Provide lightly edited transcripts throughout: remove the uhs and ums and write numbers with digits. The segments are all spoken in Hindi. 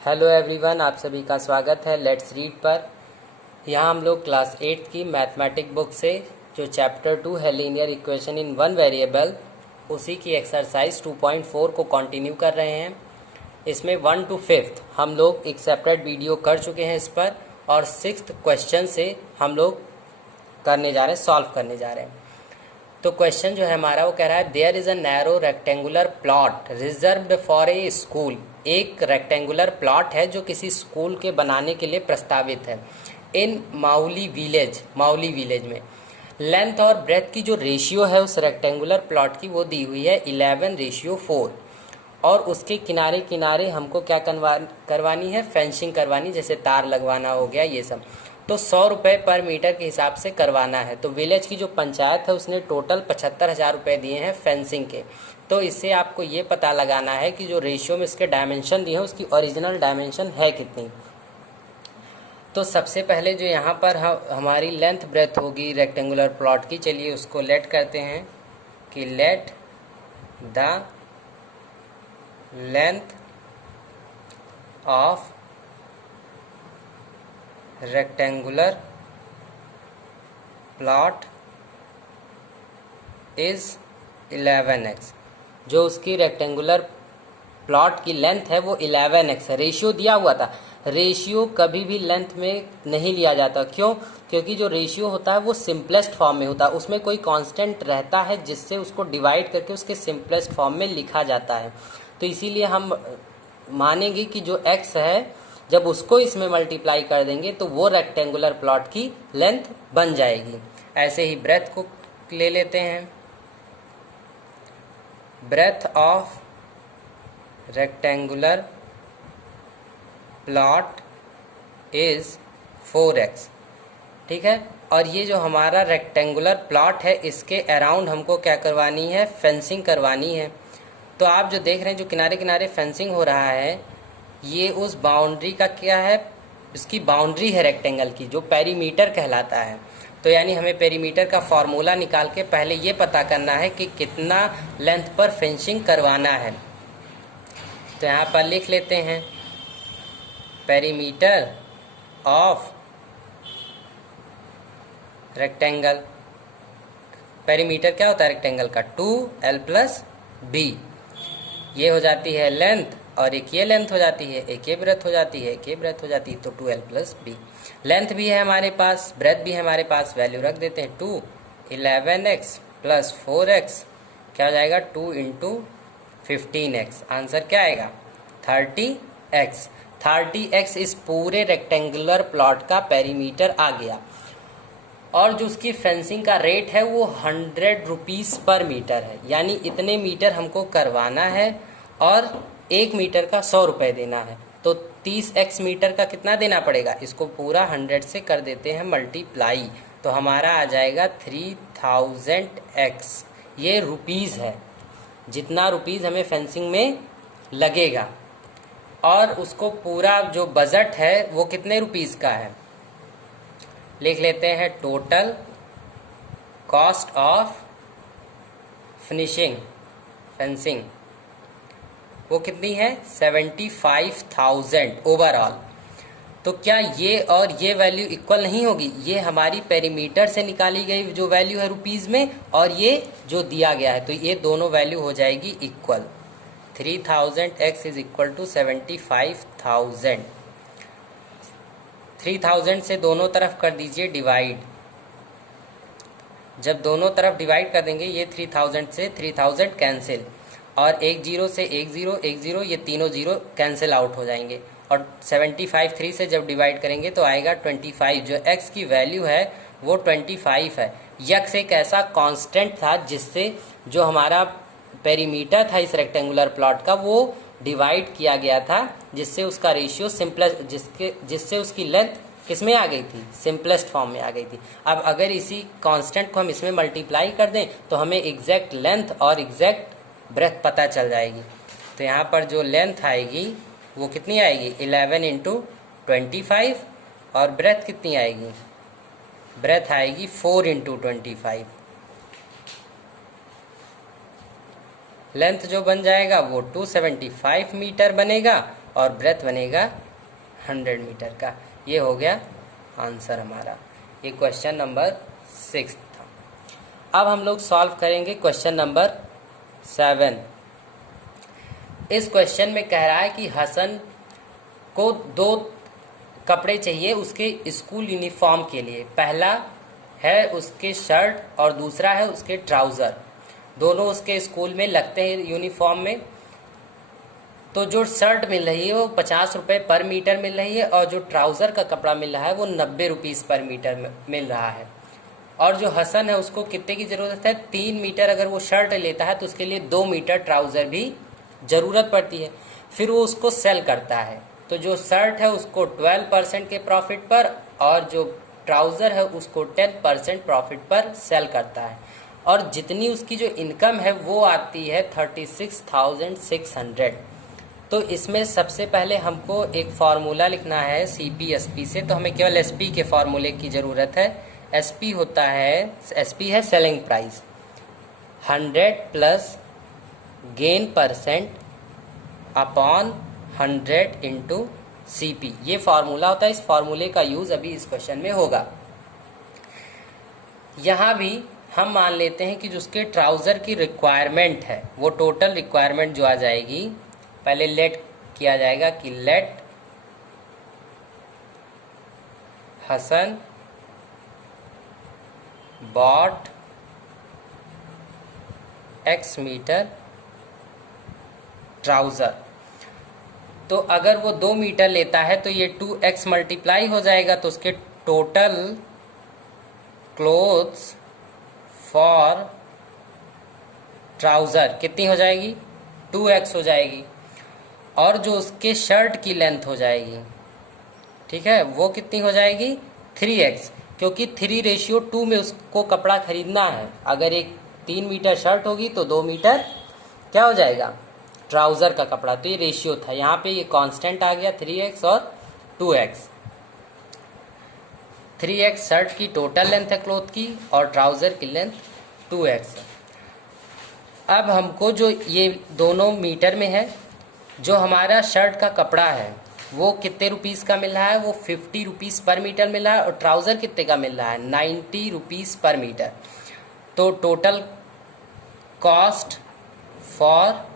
हेलो एवरीवन, आप सभी का स्वागत है लेट्स रीड पर। यहाँ हम लोग क्लास 8 की मैथमेटिक बुक से जो चैप्टर 2 है linear equation in one variable, उसी की एक्सरसाइज 2.4 को कंटिन्यू कर रहे हैं। इसमें 1 to 5 हम लोग एक सेपरेट वीडियो कर चुके हैं इस पर, और 6th क्वेश्चन से हम लोग करने जा रहे हैं, सॉल्व करने जा रहे हैं। तो क्वेश्चन जो है हमारा वो कह रहा है there is a narrow rectangular plot reserved for a school. एक रेक्टेंगुलर प्लॉट है जो किसी स्कूल के बनाने के लिए प्रस्तावित है। इन माउली विलेज में लेंथ और ब्रेथ की जो रेशियो है उस रेक्टेंगुलर प्लॉट की वो दी हुई है 11:4, और उसके किनारे किनारे हमको क्या करवानी है, फेंसिंग करवानी, जैसे तार लगवाना हो गया ये सब। तो 100 रुपये पर मीटर के हिसाब से करवाना है। तो विलेज की जो पंचायत है उसने टोटल 75,000 रुपये दिए हैं फेंसिंग के। तो इससे आपको ये पता लगाना है कि जो रेशियो में इसके डायमेंशन दिए हैं उसकी ओरिजिनल डायमेंशन है कितनी। तो सबसे पहले जो यहाँ पर हमारी लेंथ ब्रेथ होगी रेक्टेंगुलर प्लॉट की, चलिए उसको लेट करते हैं कि let the length of rectangular plot is 11x। जो उसकी रेक्टेंगुलर प्लॉट की लेंथ है वो 11x है। रेशियो दिया हुआ था। रेशियो कभी भी लेंथ में नहीं लिया जाता। क्यों? क्योंकि जो रेशियो होता है वो सिंपलेस्ट फॉर्म में होता है, उसमें कोई कांस्टेंट रहता है जिससे उसको डिवाइड करके उसके सिंपलेस्ट फॉर्म में लिखा जाता है। तो इसीलिए हम मानेंगे कि जो x है जब उसको इसमें मल्टीप्लाई कर देंगे तो वो रेक्टेंगुलर प्लॉट की लेंथ बन जाएगी। ऐसे ही ब्रेथ को ले लेते हैं। Breadth of rectangular plot is 4x। ठीक है। और ये जो हमारा रेक्टेंगुलर प्लॉट है इसके अराउंड हमको क्या करवानी है, फेंसिंग करवानी है। तो आप जो देख रहे हैं जो किनारे किनारे फेंसिंग हो रहा है ये उस बाउंड्री का क्या है, इसकी बाउंड्री है रेक्टेंगल की, जो पेरीमीटर कहलाता है। तो यानी हमें पेरीमीटर का फॉर्मूला निकाल के पहले ये पता करना है कि कितना लेंथ पर फेंसिंग करवाना है। तो यहाँ पर लिख लेते हैं पेरीमीटर ऑफ रेक्टेंगल। पेरीमीटर क्या होता है रेक्टेंगल का, 2l+b। ये हो जाती है लेंथ, और एक ये लेंथ हो जाती है, एक ये ब्रेथ हो जाती है, एक ये ब्रेथ हो जाती है। तो 2l+b लेंथ भी है हमारे पास, ब्रेथ भी है हमारे पास। वैल्यू रख देते हैं 2, 11x + 4x क्या हो जाएगा, 2 × 15x। आंसर क्या आएगा, 30x। 30x इस पूरे रेक्टेंगुलर प्लॉट का पेरीमीटर आ गया। और जो उसकी फेंसिंग का रेट है वो 100 रुपीज़ पर मीटर है, यानी इतने मीटर हमको करवाना है और 1 मीटर का 100 रुपये देना है। तो 30x मीटर का कितना देना पड़ेगा, इसको पूरा 100 से कर देते हैं मल्टीप्लाई। तो हमारा आ जाएगा 3000x। ये रुपीज़ है, जितना रुपीज़ हमें फेंसिंग में लगेगा। और उसको पूरा जो बजट है वो कितने रुपीज़ का है, लिख लेते हैं total cost of finishing fencing वो कितनी है, 75,000 ओवरऑल। तो क्या ये और ये वैल्यू इक्वल नहीं होगी, ये हमारी पेरीमीटर से निकाली गई जो वैल्यू है रुपीज़ में, और ये जो दिया गया है, तो ये दोनों वैल्यू हो जाएगी equal. 3000x is equal to 75,000। 3000 से दोनों तरफ कर दीजिए डिवाइड। जब दोनों तरफ डिवाइड कर देंगे ये 3000 से 3000 कैंसिल, और एक जीरो से एक जीरो, ये तीनों जीरो कैंसिल आउट हो जाएंगे। और 75 3 से जब डिवाइड करेंगे तो आएगा 25। जो x की वैल्यू है वो 25 है। x एक ऐसा कांस्टेंट था जिससे जो हमारा पेरीमीटर था इस रेक्टेंगुलर प्लॉट का वो डिवाइड किया गया था, जिससे उसका रेशियो जिससे उसकी लेंथ किसमें आ गई थी, सिंपलेस्ट फॉर्म में आ गई थी। अब अगर इसी कांस्टेंट को हम इसमें मल्टीप्लाई कर दें तो हमें एग्जैक्ट लेंथ और एग्जैक्ट ब्रेथ पता चल जाएगी। तो यहाँ पर जो लेंथ आएगी वो कितनी आएगी, 11 × 25, और ब्रेथ कितनी आएगी, ब्रेथ आएगी 4 × 25। लेंथ जो बन जाएगा वो 275 मीटर बनेगा और ब्रेथ बनेगा 100 मीटर का। ये हो गया आंसर हमारा। ये क्वेश्चन नंबर 6 था। अब हम लोग सॉल्व करेंगे क्वेश्चन नंबर 7। इस क्वेश्चन में कह रहा है कि हसन को 2 कपड़े चाहिए उसके स्कूल यूनिफॉर्म के लिए। पहला है उसके शर्ट और दूसरा है उसके ट्राउज़र। दोनों उसके स्कूल में लगते हैं यूनिफॉर्म में। तो जो शर्ट मिल रही है वो 50 रुपये पर मीटर मिल रही है और जो ट्राउज़र का कपड़ा मिल रहा है वो 90 रुपीज़ पर मीटर मिल रहा है। और जो हसन है उसको कितने की ज़रूरत है? 3 मीटर अगर वो शर्ट लेता है तो उसके लिए 2 मीटर ट्राउज़र भी ज़रूरत पड़ती है। फिर वो उसको सेल करता है। तो जो शर्ट है उसको 12% के प्रॉफिट पर और जो ट्राउज़र है उसको 10% प्रॉफिट पर सेल करता है। और जितनी उसकी जो इनकम है वो आती है 36,600। तो इसमें सबसे पहले हमको एक फार्मूला लिखना है CP/SP से। तो हमें केवल SP के फार्मूले की ज़रूरत है। SP होता है, SP है selling price, 100 plus gain percent upon 100 into CP। ये फार्मूला होता है। इस फार्मूले का यूज़ अभी इस क्वेश्चन में होगा। यहाँ भी हम मान लेते हैं कि जो उसके ट्राउज़र की रिक्वायरमेंट है वो टोटल रिक्वायरमेंट जो आ जाएगी, पहले लेट किया जाएगा कि लेट हसन बॉट X मीटर ट्राउज़र। तो अगर वो 2 मीटर लेता है तो ये 2x मल्टीप्लाई हो जाएगा। तो उसके टोटल क्लोथ्स फॉर ट्राउज़र कितनी हो जाएगी? 2x हो जाएगी। और जो उसके शर्ट की लेंथ हो जाएगी, ठीक है, वो कितनी हो जाएगी? 3x, क्योंकि 3:2 में उसको कपड़ा खरीदना है। अगर एक 3 मीटर शर्ट होगी तो 2 मीटर क्या हो जाएगा? ट्राउज़र का कपड़ा। तो ये रेशियो था। यहाँ पे ये कांस्टेंट आ गया 3x और 2x। 3x शर्ट की टोटल लेंथ है क्लोथ की और ट्राउज़र की लेंथ 2x है। अब हमको जो ये दोनों मीटर में है, जो हमारा शर्ट का कपड़ा है वो कितने रुपीज़ का मिल रहा है? वो 50 रुपीज़ पर मीटर मिल रहा है। और ट्राउज़र कितने का मिल रहा है? 90 रुपीज़ पर मीटर। तो टोटल कॉस्ट फॉर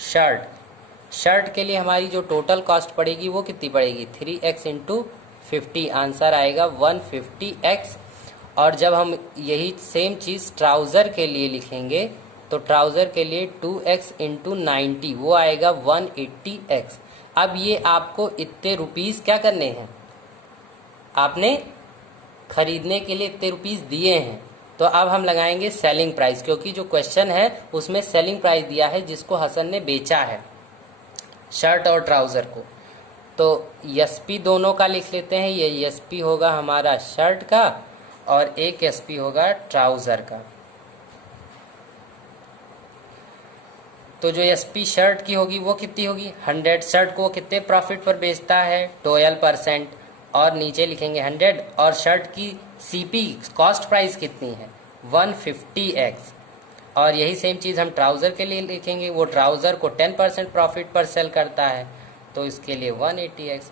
शर्ट के लिए हमारी जो टोटल कॉस्ट पड़ेगी वो कितनी पड़ेगी? 3x into 50। आंसर आएगा 150x। और जब हम यही सेम चीज़ ट्राउज़र के लिए लिखेंगे तो ट्राउज़र के लिए 2x इंटू 90 वो आएगा 180x। अब ये आपको इतने रुपीज़ क्या करने हैं? आपने खरीदने के लिए इतने रुपीज़ दिए हैं। तो अब हम लगाएंगे सेलिंग प्राइस, क्योंकि जो क्वेश्चन है उसमें सेलिंग प्राइस दिया है जिसको हसन ने बेचा है, शर्ट और ट्राउज़र को। तो SP दोनों का लिख लेते हैं। ये SP होगा हमारा शर्ट का और एक SP होगा ट्राउज़र का। तो जो SP शर्ट की होगी वो कितनी होगी? 100। शर्ट को कितने प्रॉफिट पर बेचता है? 12%। और नीचे लिखेंगे 100। और शर्ट की CP कॉस्ट प्राइस कितनी है? 150x। और यही सेम चीज़ हम ट्राउज़र के लिए लिखेंगे। वो ट्राउज़र को 10% प्रॉफिट पर सेल करता है, तो इसके लिए 180x।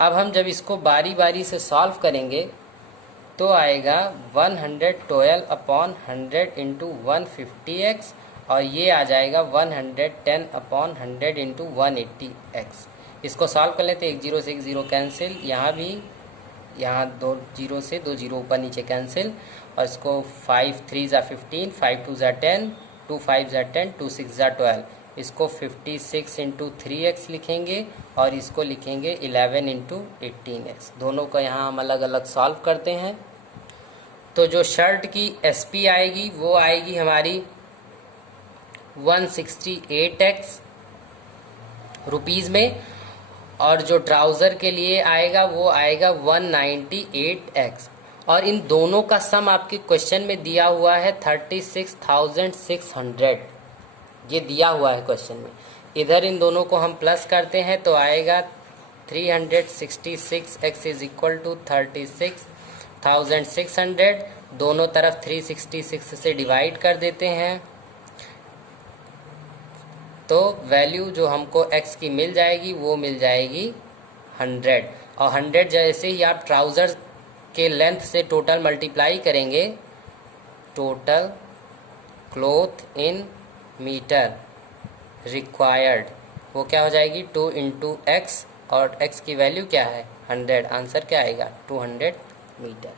अब हम जब इसको बारी बारी से सॉल्व करेंगे तो आएगा 112 अपॉन 100 इंटू 150x और ये आ जाएगा 110 अपॉन 100 इंटू 180x। इसको सॉल्व कर लेते हैं। 1 0 से 1 0 कैंसिल, यहाँ भी, यहाँ 2 0 से 2 0 ऊपर नीचे कैंसिल। और इसको 5 3 ज़ा 15, 5 2 ज़ा 10, 2 5 ज़ा 10, 2 6 ज़ा 12। इसको 56 इंटू 3x लिखेंगे और इसको लिखेंगे 11 इंटू 18x। दोनों को यहाँ हम अलग अलग सॉल्व करते हैं। तो जो शर्ट की SP आएगी वो आएगी हमारी 168x रुपीज़ में, और जो ट्राउज़र के लिए आएगा वो आएगा 198x। और इन दोनों का सम आपके क्वेश्चन में दिया हुआ है 36,600। ये दिया हुआ है क्वेश्चन में। इधर इन दोनों को हम प्लस करते हैं तो आएगा 366x इज इक्वल टू 36,600। दोनों तरफ 366 से डिवाइड कर देते हैं तो वैल्यू जो हमको x की मिल जाएगी वो मिल जाएगी 100। और 100 जैसे ही आप ट्राउज़र के लेंथ से टोटल मल्टीप्लाई करेंगे, total cloth in metre required, वो क्या हो जाएगी 2 इंटू एक्स, और x की वैल्यू क्या है 100। आंसर क्या आएगा 200 मीटर।